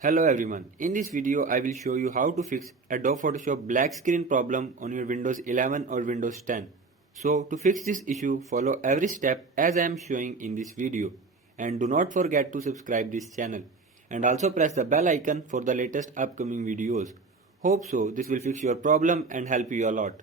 Hello everyone, in this video I will show you how to fix Adobe Photoshop black screen problem on your Windows 11 or Windows 10. So to fix this issue, follow every step as I am showing in this video. And do not forget to subscribe this channel. And also press the bell icon for the latest upcoming videos. Hope so this will fix your problem and help you a lot.